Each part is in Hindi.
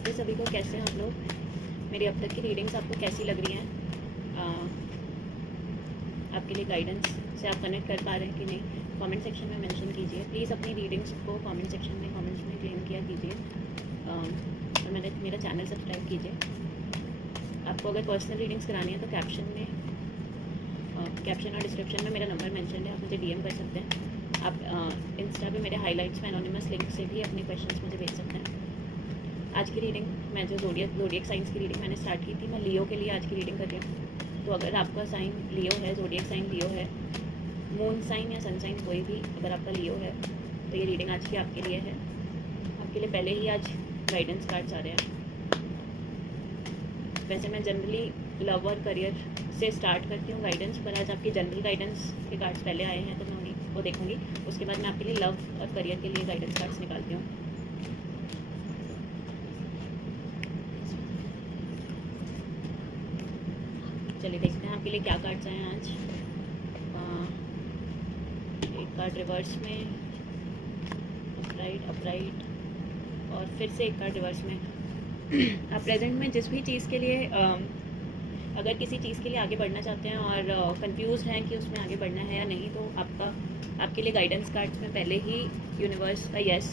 नमस्ते सभी को, कैसे हैं आप लोग। मेरी अब तक की रीडिंग्स आपको कैसी लग रही हैं? आपके लिए गाइडेंस से आप कनेक्ट कर पा रहे हैं कि नहीं, कमेंट सेक्शन में मेंशन कीजिए प्लीज़। अपनी रीडिंग्स को कमेंट सेक्शन में कमेंट्स में क्लेम किया कीजिए और मेरा चैनल सब्सक्राइब कीजिए। आपको अगर पर्सनल रीडिंग्स करानी है तो कैप्शन और डिस्क्रिप्शन में मेरा नंबर मेंशन है, आप मुझे डीएम कर सकते हैं। आप इंस्टा पे मेरे हाइलाइट्स में एनोनिमस लिंक से भी अपने क्वेश्चंस मुझे भेज सकते हैं। आज की रीडिंग मैं जो ज़ोडिएक साइंस की रीडिंग मैंने स्टार्ट की थी, मैं लियो के लिए आज की रीडिंग कर रही हूँ। तो अगर आपका साइन लियो है, ज़ोडिएक साइन लियो है, मून साइन या सन साइन कोई भी अगर आपका लियो है तो ये रीडिंग आज की आपके लिए है। आपके लिए पहले ही आज गाइडेंस कार्ड्स आ रहे हैं। वैसे मैं जनरली लव और करियर से स्टार्ट करती हूँ गाइडेंस, पर आज आपकी जनरल गाइडेंस के कार्ड्स पहले आए हैं तो मैं उन्हीं को देखूँगी। उसके बाद मैं आपके लिए लव और करियर के लिए गाइडेंस कार्ड्स निकालती हूँ। चलिए देखते हैं आपके लिए क्या कार्ड्स आए हैं आज। एक कार्ड रिवर्स में, अपराइट और फिर से एक कार्ड रिवर्स में। आप प्रेजेंट में जिस भी चीज़ के लिए अगर किसी चीज़ के लिए आगे बढ़ना चाहते हैं और कंफ्यूज हैं कि उसमें आगे बढ़ना है या नहीं, तो आपके लिए गाइडेंस कार्ड्स में पहले ही यूनिवर्स का यस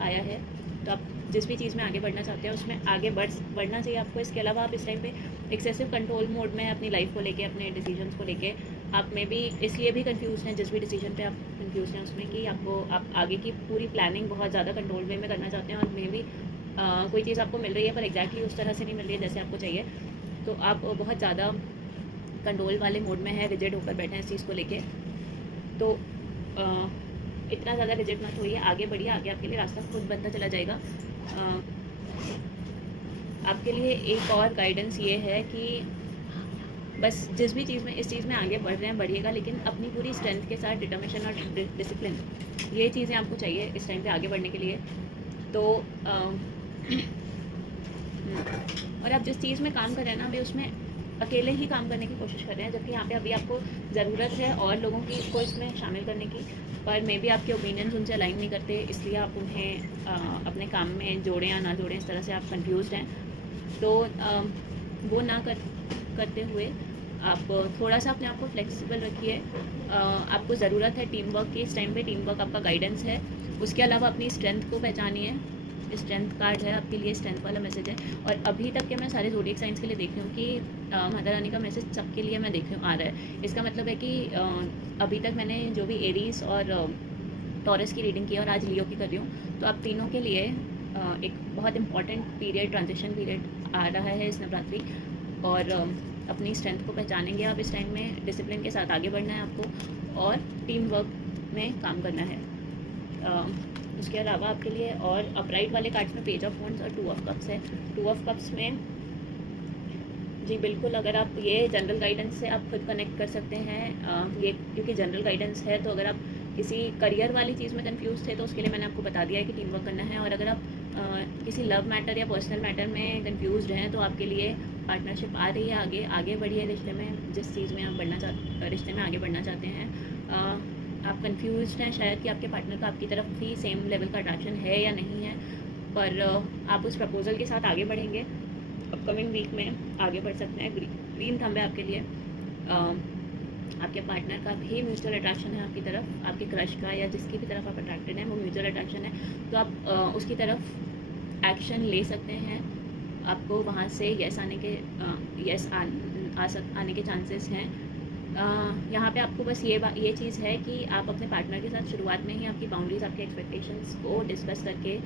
आया है। तो आप जिस भी चीज़ में आगे बढ़ना चाहते हैं उसमें आगे बढ़ना चाहिए आपको। इसके अलावा आप इस टाइम पे एक्सेसिव कंट्रोल मोड में अपनी लाइफ को लेके, अपने डिसीजंस को लेके आप में भी इसलिए भी कंफ्यूज हैं, जिस भी डिसीजन पे आप कंफ्यूज हैं उसमें, कि आप आगे की पूरी प्लानिंग बहुत ज़्यादा कंट्रोल वे में करना चाहते हैं और मे भी कोई चीज़ आपको मिल रही है पर एग्जैक्टली उस तरह से नहीं मिल रही है जैसे आपको चाहिए। तो आप बहुत ज़्यादा कंट्रोल वाले मोड में है, रिजिड होकर बैठे हैं इस चीज़ को लेके। तो इतना ज़्यादा रिजिड मत होइए, आगे बढ़िए, आगे आपके लिए रास्ता खुद बनता चला जाएगा। आपके लिए एक और गाइडेंस ये है कि बस जिस भी चीज़ में इस चीज़ में आगे बढ़ रहे हैं बढ़िएगा, लेकिन अपनी पूरी स्ट्रेंथ के साथ डिटर्मिनेशन और डिसिप्लिन, ये चीज़ें आपको चाहिए इस टाइम पे आगे बढ़ने के लिए। तो और आप जिस चीज़ में काम कर रहे हैं ना, अभी उसमें अकेले ही काम करने की कोशिश कर रहे हैं, जबकि यहाँ पे अभी आपको ज़रूरत है और लोगों की को इसमें शामिल करने की, पर मे भी आपके ओपिनियंस उनसे अलाइन नहीं करते, इसलिए आप उन्हें अपने काम में जोड़ें या ना जोड़ें, इस तरह से आप कंफ्यूज्ड हैं। तो वो ना करते हुए आप थोड़ा सा अपने आप को फ्लेक्सिबल रखिए। आपको ज़रूरत है टीम वर्क की इस टाइम पे, टीम वर्क आपका गाइडेंस है। उसके अलावा अपनी स्ट्रेंथ को पहचानिए। स्ट्रेंथ कार्ड है आपके लिए, स्ट्रेंथ वाला मैसेज है। और अभी तक के मैं सारे ज़ोडिएक साइंस के लिए देख रही हूँ कि माता रानी का मैसेज सबके लिए मैं देख रही हूँ आ रहा है। इसका मतलब है कि अभी तक मैंने जो भी एरीज और टॉरस की रीडिंग की है और आज लियो की कर रही हूँ, तो आप तीनों के लिए एक बहुत इंपॉर्टेंट पीरियड, ट्रांजिशन पीरियड आ रहा है इस नवरात्रि। और अपनी स्ट्रेंथ को पहचानेंगे आप इस टाइम में, डिसिप्लिन के साथ आगे बढ़ना है आपको और टीम वर्क में काम करना है। उसके अलावा आपके लिए और अपराइट वाले कार्ड्स में पेज ऑफ वॉन्ड्स और 2 ऑफ कप्स है। 2 ऑफ कप्स में जी बिल्कुल, अगर आप ये जनरल गाइडेंस से आप खुद कनेक्ट कर सकते हैं, ये क्योंकि जनरल गाइडेंस है। तो अगर आप किसी करियर वाली चीज़ में कंफ्यूज थे तो उसके लिए मैंने आपको बता दिया है कि टीम वर्क करना है। और अगर आप किसी लव मैटर या पर्सनल मैटर में कंफ्यूज हैं तो आपके लिए पार्टनरशिप आ रही है। आगे बढ़िए रिश्ते में, जिस चीज़ में आप रिश्ते में आगे बढ़ना चाहते हैं। आप कंफ्यूज हैं शायद कि आपके पार्टनर का आपकी तरफ भी सेम लेवल का अट्रैक्शन है या नहीं है, पर आप उस प्रपोजल के साथ आगे बढ़ेंगे। अपकमिंग वीक में आगे बढ़ सकते हैं। ग्रीन थंब है आपके लिए। आपके पार्टनर का भी म्यूचुअल अट्रैक्शन है आपकी तरफ, आपके क्रश का या जिसकी भी तरफ आप अट्रैक्टेड हैं वो म्यूचुअल अट्रैक्शन है। तो आप उसकी तरफ एक्शन ले सकते हैं। आपको वहाँ से यस आने के चांसेस हैं। यहाँ पे आपको बस ये चीज़ है कि आप अपने पार्टनर के साथ शुरुआत में ही आपकी बाउंड्रीज, आपके एक्सपेक्टेशंस को डिस्कस करके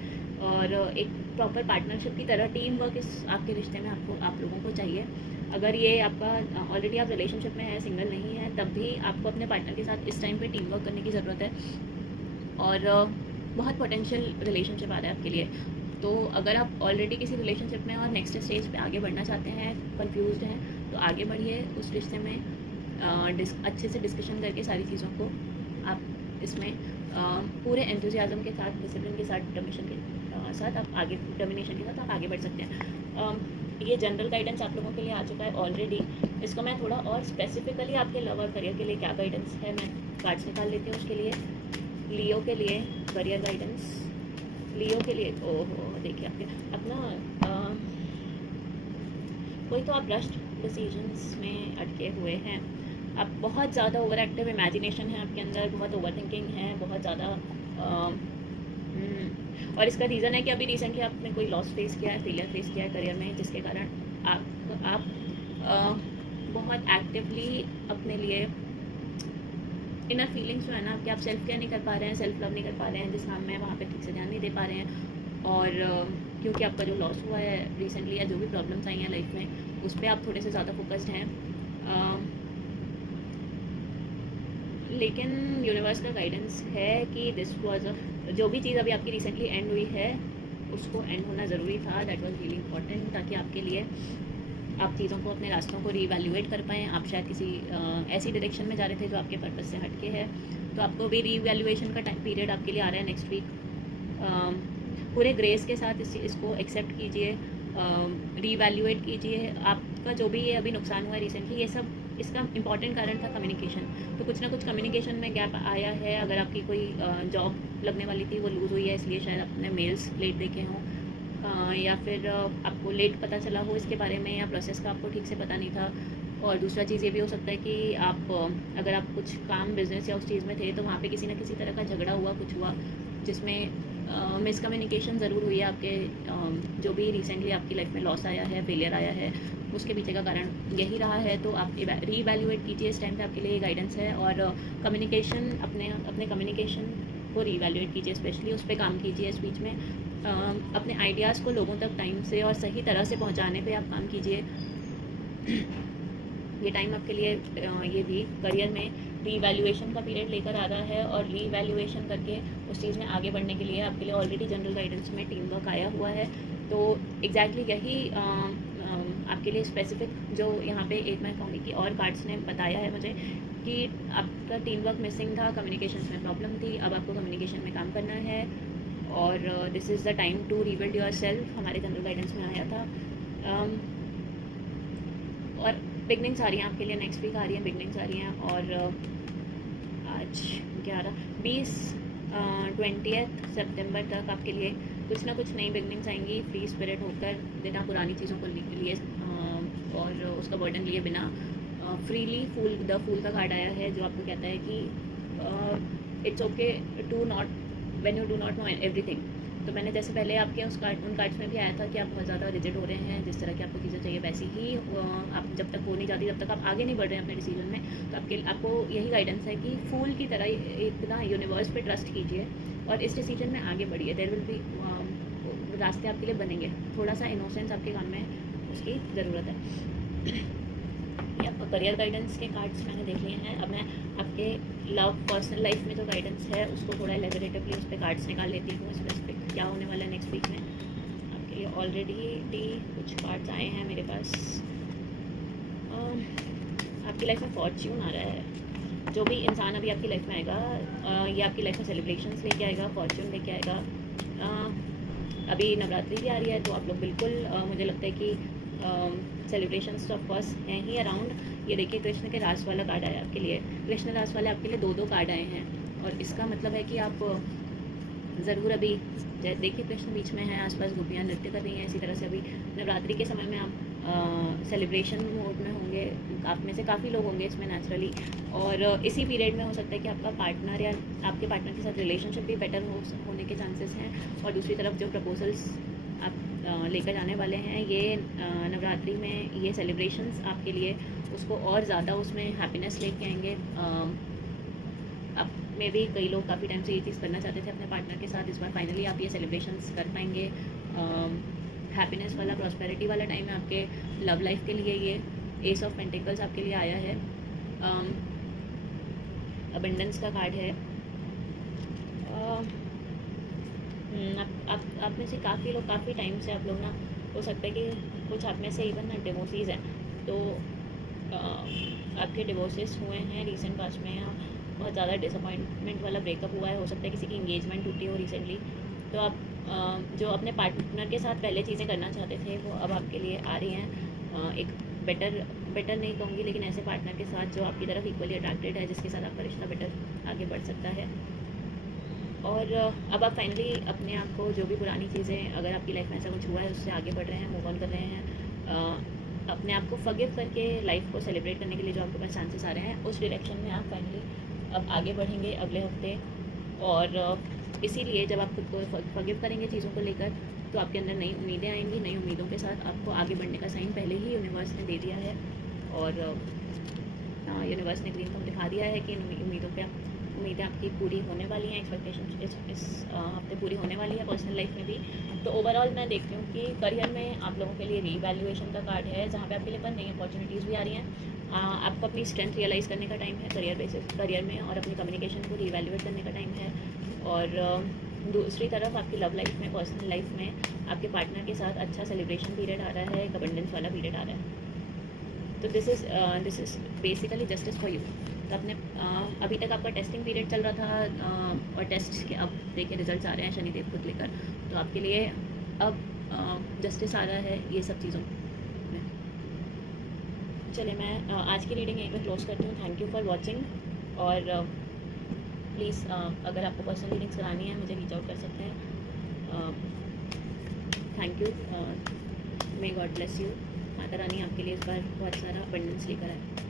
और एक प्रॉपर पार्टनरशिप की तरह टीम वर्क इस आपके रिश्ते में आप लोगों को चाहिए। अगर ये आपका ऑलरेडी आप रिलेशनशिप में है, सिंगल नहीं है, तब भी आपको अपने पार्टनर के साथ इस टाइम पे टीम वर्क करने की ज़रूरत है। और बहुत पोटेंशियल रिलेशनशिप आ रहा है आपके लिए। तो अगर आप ऑलरेडी किसी रिलेशनशिप में और नेक्स्ट स्टेज पे आगे बढ़ना चाहते हैं, कंफ्यूज्ड हैं, तो आगे बढ़िए उस रिश्ते में। अच्छे से डिस्कशन करके सारी चीज़ों को आप इसमें पूरे एंथुजियाज्म के साथ, डिसिप्लिन के साथ, डिटर्मिनेशन के साथ आप आगे बढ़ सकते हैं। ये जनरल गाइडेंस आप लोगों के लिए आ चुका है ऑलरेडी। इसको मैं थोड़ा और स्पेसिफिकली आपके लव और करियर के लिए क्या गाइडेंस है मैं कार्ड्स निकाल लेती हूँ। उसके लिए लियो के लिए करियर गाइडेंस, लियो के लिए ओहो देखिए आपके अपना कोई तो आप रश्ड डिसीजंस में अटके हुए हैं। आप बहुत ज़्यादा ओवर एक्टिव इमेजिनेशन है आपके अंदर, बहुत ओवर थिंकिंग है, बहुत ज़्यादा और इसका रीज़न है कि अभी रिसेंटली आपने कोई लॉस फेस किया है, फेलियर फेस किया है करियर में, जिसके कारण आप बहुत एक्टिवली अपने लिए इनर फीलिंग्स जो है ना कि आप सेल्फ केयर नहीं कर पा रहे हैं, सेल्फ लव नहीं कर पा रहे हैं, जिस काम में वहाँ पे ठीक से ध्यान नहीं दे पा रहे हैं। और क्योंकि आपका जो लॉस हुआ है रिसेंटली या जो भी प्रॉब्लम्स आई हैं लाइफ में, उस पर आप थोड़े से ज़्यादा फोकस्ड हैं। लेकिन यूनिवर्स का गाइडेंस है कि दिस वाज जो भी चीज़ अभी आपकी रिसेंटली एंड हुई है उसको एंड होना ज़रूरी था। दैट वाज रियली इंपॉर्टेंट, ताकि आपके लिए आप चीज़ों को, अपने रास्तों को रीवैल्यूएट कर पाएँ। आप शायद किसी ऐसी डायरेक्शन में जा रहे थे जो आपके पर्पस से हटके है, तो आपको भी रीवैल्यूएशन का टाइम पीरियड आपके लिए आ रहा है नेक्स्ट वीक। पूरे ग्रेस के साथ इसको एक्सेप्ट कीजिए, रीवैल्यूएट कीजिए। आपका जो भी ये अभी नुकसान हुआ है रिसेंटली, ये सब इसका इंपॉर्टेंट कारण था कम्युनिकेशन। तो कुछ ना कुछ कम्युनिकेशन में गैप आया है। अगर आपकी कोई जॉब लगने वाली थी वो लूज़ हुई है, इसलिए शायद आपने मेल्स लेट देखे हों, या फिर आपको लेट पता चला हो इसके बारे में, या प्रोसेस का आपको ठीक से पता नहीं था। और दूसरा चीज़ ये भी हो सकता है कि आप अगर आप कुछ काम, बिजनेस या उस चीज़ में थे तो वहाँ पे किसी न किसी तरह का झगड़ा हुआ, कुछ हुआ जिसमें मिसकम्युनिकेशन ज़रूर हुई है। आपके जो भी रिसेंटली आपकी लाइफ में लॉस आया है, फेलियर आया है, उसके पीछे का कारण यही रहा है। तो आप रीवैल्यूएट कीजिए, इस टाइम पे आपके लिए गाइडेंस है। और कम्युनिकेशन, अपने कम्युनिकेशन को रीवैल्यूएट कीजिए, स्पेशली उस पर काम कीजिए। इस बीच में अपने आइडियाज़ को लोगों तक टाइम से और सही तरह से पहुंचाने पे आप काम कीजिए। ये टाइम आपके लिए ये भी करियर में रीवैल्यूएशन का पीरियड लेकर आ रहा है, और रीवैल्यूएशन करके उस चीज़ में आगे बढ़ने के लिए आपके लिए ऑलरेडी जनरल गाइडेंस में टीम वर्क आया हुआ है। तो एग्जैक्टली यही आपके लिए स्पेसिफिक जो यहाँ पे एक मैं कहूँगी कि और कार्ड्स ने बताया है मुझे कि आपका टीम वर्क मिसिंग था, कम्युनिकेशन में प्रॉब्लम थी। अब आपको कम्युनिकेशन में काम करना है, और this is the time to rebuild your self, हमारे जनरल गाइडेंस में आया था। और बिगनिंग्स आ रही हैं आपके लिए, नेक्स्ट वीक आ रही हैं बिगनिंग्स आ रही हैं। और आज 20 सितंबर तक आपके लिए कुछ ना कुछ नई बिगनिंग्स आएंगी, फ्री स्पिरिट होकर, बिना पुरानी चीज़ों को लिए और उसका बर्डन लिए बिना, फ्रीली फूल का कार्ड आया है जो आपको कहता है कि it's okay to not when you do not know everything. तो मैंने जैसे पहले आपके उन कार्ड्स में भी आया था कि आप बहुत ज़्यादा रिजिड हो रहे हैं, जिस तरह की आपको चीज़ें चाहिए वैसी ही आप जब तक हो नहीं जाती, जब तक आप आगे नहीं बढ़ रहे हैं अपने डिसीजन में, तो आपको यही गाइडेंस है कि फूल की तरह एक ना यूनिवर्स पे ट्रस्ट कीजिए और इस डिसीजन में आगे बढ़िए। देयर विल बी रास्ते आपके लिए बनेंगे। थोड़ा सा इनोसेंस आपके काम में उसकी ज़रूरत है। करियर गाइडेंस के कार्ड्स मैंने देख लिए हैं। अब मैं आपके लव, पर्सनल लाइफ में जो गाइडेंस है उसको थोड़ा एलेबोरेटिवली उस पर कार्ड्स निकाल लेती हूँ, स्पेसिफिक क्या होने वाला है नेक्स्ट वीक में आपके लिए। ऑलरेडी कुछ कार्ड्स आए हैं मेरे पास। आपकी लाइफ में फॉर्च्यून आ रहा है। जो भी इंसान अभी आपकी लाइफ में आएगा, ये आपकी लाइफ में सेलिब्रेशंस लेके आएगा, फॉर्च्यून लेके आएगा। अभी नवरात्रि भी आ रही है, तो आप लोग बिल्कुल मुझे लगता है कि सेलिब्रेशंस ऑफ कोर्स हैं ही अराउंड। ये देखिए कृष्ण के रास वाला कार्ड आया आपके लिए, कृष्ण रास वाले आपके लिए दो कार्ड आए हैं, और इसका मतलब है कि आप ज़रूर अभी देखिए कृष्ण बीच में है, आसपास गोपियाँ नृत्य कर रही हैं। इसी तरह से अभी नवरात्रि के समय में आप सेलिब्रेशन मोड में होंगे, आप में से काफ़ी लोग होंगे इसमें नेचुरली। और इसी पीरियड में हो सकता है कि आपका पार्टनर या आपके पार्टनर के साथ रिलेशनशिप भी बेटर होने के चांसेस हैं। और दूसरी तरफ जो प्रपोजल्स आप लेकर जाने वाले हैं, ये नवरात्रि में ये सेलिब्रेशंस आपके लिए उसको और ज़्यादा उसमें हैप्पीनेस लेके आएंगे। अब में भी कई लोग काफ़ी टाइम से ये चीज़ करना चाहते थे अपने पार्टनर के साथ, इस बार फाइनली आप ये सेलिब्रेशंस कर पाएंगे। हैप्पीनेस वाला, प्रॉस्पेरिटी वाला टाइम है आपके लव लाइफ के लिए। ये एस ऑफ पेंटिकल्स आपके लिए आया है, अबंडेंस का कार्ड है। आप में से काफ़ी लोग काफ़ी टाइम से आप लोग ना, हो सकता है कि कुछ आप में से इवन ना डिवोर्सेस हैं, तो आपके डिवोर्सेस हुए हैं रिसेंट पास्ट में, या बहुत ज़्यादा डिसअपॉइंटमेंट वाला ब्रेकअप हुआ है। हो सकता है किसी की इंगेजमेंट टूटी हो रिसेंटली, तो आप जो अपने पार्टनर के साथ पहले चीज़ें करना चाहते थे वो अब आपके लिए आ रही हैं। एक बेटर नहीं कहूँगी, लेकिन ऐसे पार्टनर के साथ जो आपकी तरफ इक्वली अट्रैक्टेड है, जिसके साथ आपका रिश्ता बेटर आगे बढ़ सकता है। और और अब आप फाइनली अपने आप को, जो भी पुरानी चीज़ें अगर आपकी लाइफ में ऐसा कुछ हुआ है उससे आगे बढ़ रहे हैं, मूव ऑन कर रहे हैं, अपने आप को फॉरगिव करके लाइफ को सेलिब्रेट करने के लिए जो आपके पास चांसेस आ रहे हैं, उस डायरेक्शन में आप फाइनली अब आगे बढ़ेंगे अगले हफ्ते। और इसीलिए जब आप खुद को फॉरगिव करेंगे चीज़ों को लेकर, तो आपके अंदर नई उम्मीदें आएंगी। नई उम्मीदों के साथ आपको आगे बढ़ने का साइन पहले ही यूनिवर्स ने दे दिया है, और यूनिवर्स ने ग्रीन थंब दिखा दिया है कि उम्मीदें आपकी पूरी होने वाली हैं। एक्सपेक्टेशन इस हफ्ते पूरी होने वाली है पर्सनल लाइफ में भी। तो ओवरऑल मैं देखती हूँ कि करियर में आप लोगों के लिए रीवैल्यूएशन का कार्ड है, जहाँ पे आपके लिए नई अपॉर्चुनिटीज़ भी आ रही हैं। आपको अपनी स्ट्रेंथ रियलाइज़ करने का टाइम है करियर में, और अपनी कम्युनिकेशन को रीवैल्यूएट करने का टाइम है। और दूसरी तरफ आपकी लव लाइफ में, पर्सनल लाइफ में आपके पार्टनर के साथ अच्छा सेलिब्रेशन पीरियड आ रहा है, एक अबंडेंस वाला पीरियड आ रहा है। तो this is basically justice for you. तो अपने अभी तक आपका टेस्टिंग पीरियड चल रहा था, और टेस्ट के अब देखिए रिजल्ट्स आ रहे हैं शनिदेव खुद लेकर। तो आपके लिए अब जस्टिस आ रहा है ये सब चीज़ों में। चलिए मैं आज की रीडिंग यहीं पर क्लोज करती हूँ। Thank you for watching. और प्लीज़ अगर आपको पर्सनल रीडिंग्स करानी है मुझे रीच आउट कर सकते हैं। Thank you. May God bless you. Mata Rani आपके लिए इस बार बहुत सारा अबंडेंस लेकर आए।